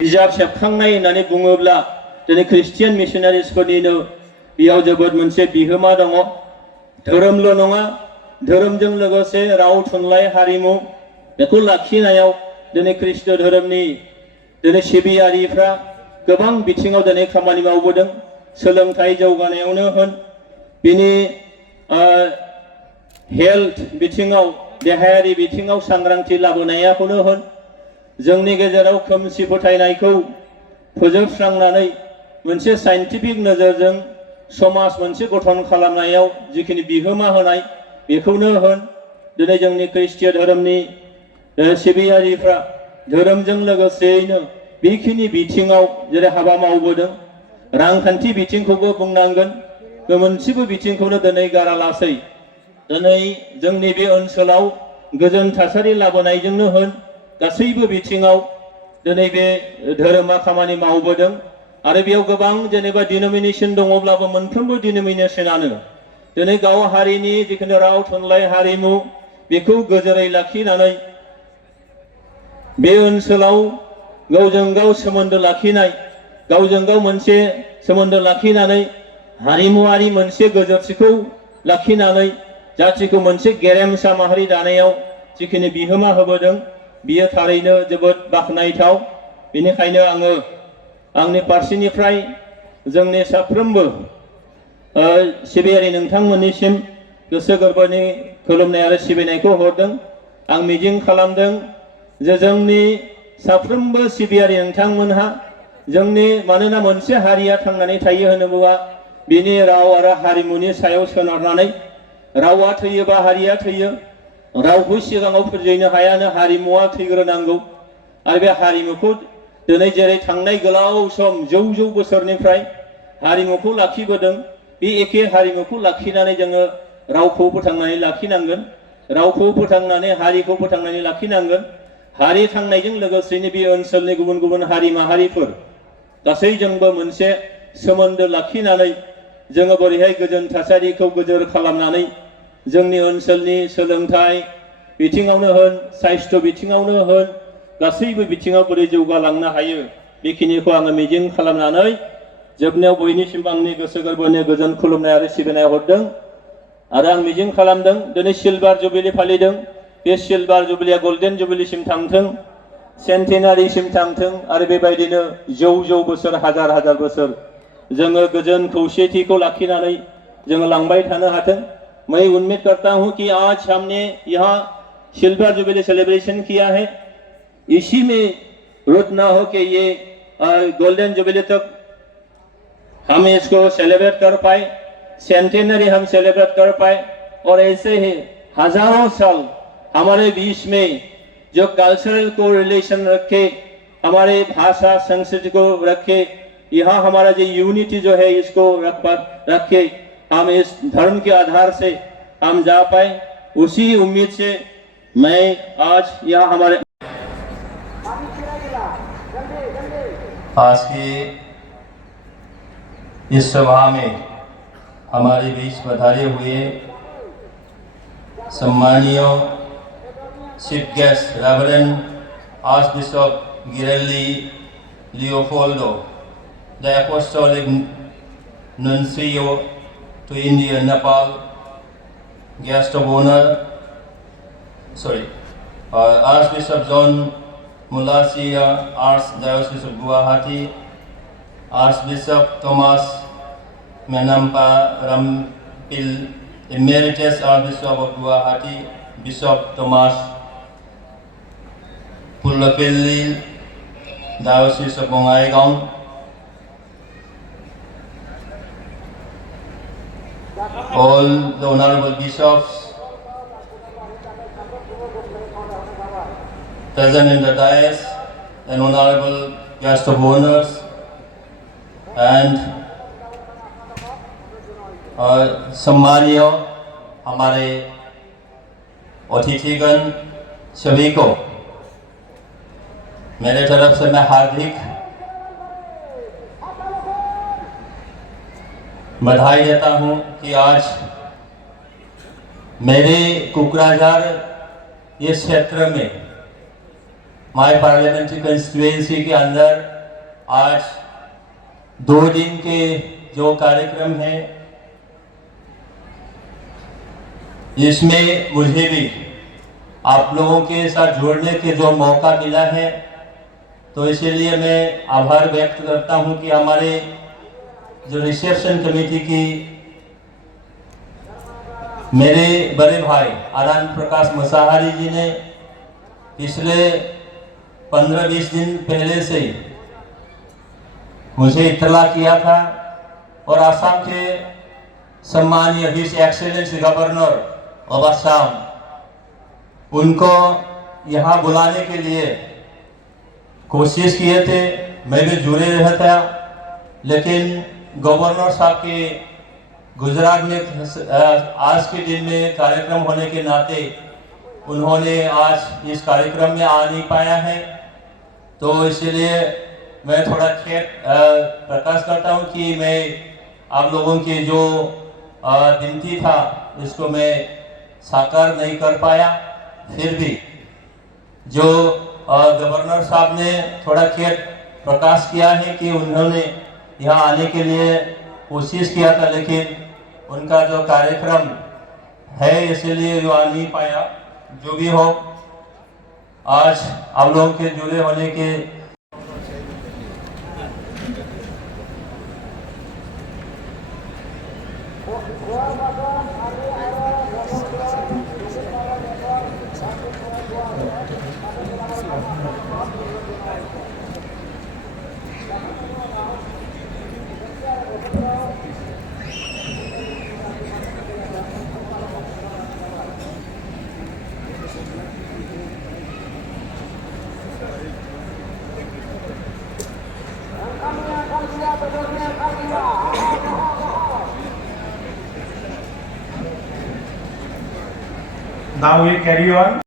बिजाब सेबखांनाय होननानै बुङोब्ला दिनै ख्रिस्टियान मिशनारिसफोरनिनो बेयाव जोबोद मोनसे बिहोमा दङ। धोरोमल' नङा, धोरोमजों लोगोसे राव थुनलाइ हारिमु बेखौ लाखिनायाव दिनै ख्रिस्ट धोरोमनि दिनै सिबियारिफ्रा गोबां बिथिङाव दिनै खामानि मावबोदों। सोलोंथाइ जौगानायावनो होन, बिनि हेल्थ बिथिङाव, देहायारि बिथिङाव सांग्रांथि लाबोनायाखौनो होन, जोंनि गेजेराव खोमसि फोथायनायखौ फोजोबस्रांनानै मोनसे साइन्टिफिक नोजोरजों समाज मोनसे गठन खालामनायाव जिखिनि बिहोमा होनाय बेखौनो होन, दिनै जोंनि ख्रिस्टियान धोरोमनि सिबियारिफ्रा धोरोमजों लोगोसेयैनो बेखिनि बिथिङाव जेरै हाबा मावबोदों। रांखान्थि बिथिंखौबो बुंनांगोन, मोनसेबो बिथिंखौनो दिनै गारालासै दिनै जोंनि बे ओनसोलाव गोजोन थासारि लाबोनायजोंनो होन, गासैबो बिथिङाव दिनै बे धोरोमा खामानि मावबोदों। आरो बेयाव गोबां जेनेबा डिनोमिनेशन दङब्लाबो मोनफ्रोमबो डिनोमिनेशनानो दिनै गाव हारिनि जिखुनु राव थुनलाइ हारिमु बेखौ गोजोरै लाखिनानै बे ओनसोलाव गावजों गाव सोमोन्दो लाखिनाय, गावजों गाव मोनसे सोमोन्दो लाखिनानै हारिमुवारि मोनसे गोजोरथिखौ लाखिनानै जाथिखौ मोनसे गेरेमसा माहारि दानायाव जिखिनि बिहोमा होबोदों बियो थारैनो जोबोद बाख्नायथाव। बेनिखायनो आङो आंनि फारसेनिफ्राय जोंनि साफ्रोमबो सिबियारि नोंथांमोननिसिम गोसो गोरबोनि खुलुमनाय आरो सिबिनायखौ हरदों। आं मिजिं खालामदों जे जोंनि साफ्रोमबो सिबियारि नोंथांमोनहा जोंनि, मानोना मोनसे हारिया थांनानै थायो होनोब्ला बिनि राव आरो हारिमुनि सायाव सोनारनानै, रावा थैयोबा हारिया थैयो, रावखौ सिगाङाव फोजैनो हायानो हारिमुवा थैग्रोनांगौ। आरो बे हारिमुखौ दिनै जेरै थांनाय गोलाव सम जौ बोसोरनिफ्राय हारिमुखौ लाखिबोदों, बे एखे हारिमुखौ लाखिनानै जोङो रावखौ फोथांनानै लाखिनांगोन, रावखौ फोथांनानै हारिखौ फोथांनानै लाखिनांगोन। हारि थांनायजों लोगोसेनो बे ओनसोलनि गुबुन गुबुन हारि माहारिफोर गासैजोंबो मोनसे सोमोन्दो लाखिनानै जोङो बोरैहाय गोजोन थासारिखौ गोजोर खालामनानै जोंनि ओनसोलनि सोलोंथाइ बिथिङावनो होन, साहित्य बिथिङावनो होन, गासैबो बिथिङाव बोरै जौगालांनो हायो बेखिनिखौ आङो मिजिं खालामनानै जोबनायाव बयनिसिमबो आंनि गोसो गोरबोनि गोजोन खुलुमनाय आरो सिबिनाय हरदों। आरो आं मिजिं खालामदों दिनै सिलभार जुबिलि फालिदों, बे सिलभार जुबिलिया गल्डेन जुबिलिसिम थांथों, सेन्टेनारिसिम थांथों, आरो बेबायदिनो जौ बोसोर, हाजार हाजार बोसोर जोङो गोजोन खौसेथिखौ लाखिनानै जोङो लांबाय थानो हाथों। मैं उम्मीद करता हूं कि आज हमने यहाँ सिल्वर जुबिली सेलिब्रेशन किया है, इसी में रुक ना हो कि ये गोल्डन जुबिली तक हम इसको सेलिब्रेट कर पाए, सेंटेनरी हम सेलिब्रेट कर पाए, और ऐसे ही हजारों साल हमारे बीच में जो कल्चरल को रिलेशन रखे, हमारे भाषा संस्कृति को रखे, यहाँ हमारा जो यूनिटी जो है इसको रखे, हम इस धर्म के आधार से हम जा पाए, उसी उम्मीद से मैं आज यहाँ हमारे आज की इस सभा में हमारे बीच पधारे हुए सम्मानीय chief guest reverend archbishop Girelli Leopoldo, the Apostolic Nuncio to India and Nepal, guest of honor, Archbishop John Mulasia, Archdiocese of Guwahati, Archbishop Thomas Menampa Rampil, Emeritus Archbishop of Guwahati, Bishop Thomas Pullapilli, Diocese of Bongaigaon, all the honorable bishops present in the dais, and honorable guest of honors, and सम्मानीय हमारे अतिथिगण सभी को मेरे तरफ से मैं हार्दिक बधाई देता हूं कि आज मेरे कुकराझार ये क्षेत्र में माय पार्लियामेंट्री कंस्टिट्यूएंसी के अंदर आज 2 दिन के जो कार्यक्रम हैं, इसमें मुझे भी आप लोगों के साथ जुड़ने के जो मौका मिला है, तो इसीलिए मैं आभार व्यक्त करता हूं कि हमारे जो रिसेप्शन कमेटी की मेरे बड़े भाई आनंद प्रकाश मसाहारी जी ने पिछले 15-20 दिन पहले से ही मुझे इत्तला किया था और आसाम के सम्मानीय his excellency governor of Assam उनको यहाँ बुलाने के लिए कोशिश किए थे। मैं भी जुड़े रहा था, लेकिन गवर्नर साहब के गुजरात में आज के दिन में कार्यक्रम होने के नाते उन्होंने आज इस कार्यक्रम में आ नहीं पाया है, तो इसलिए मैं थोड़ा खेद प्रकाश करता हूं कि मैं आप लोगों की जो विनती था इसको मैं साकार नहीं कर पाया। फिर भी जो गवर्नर साहब ने थोड़ा खेद प्रकाश किया है कि उन्होंने यहाँ आने के लिए कोशिश किया था, लेकिन उनका जो कार्यक्रम है इसलिए वो आ नहीं पाया। जो भी हो, आज आप लोगों के जुड़े होने के Now we carry on.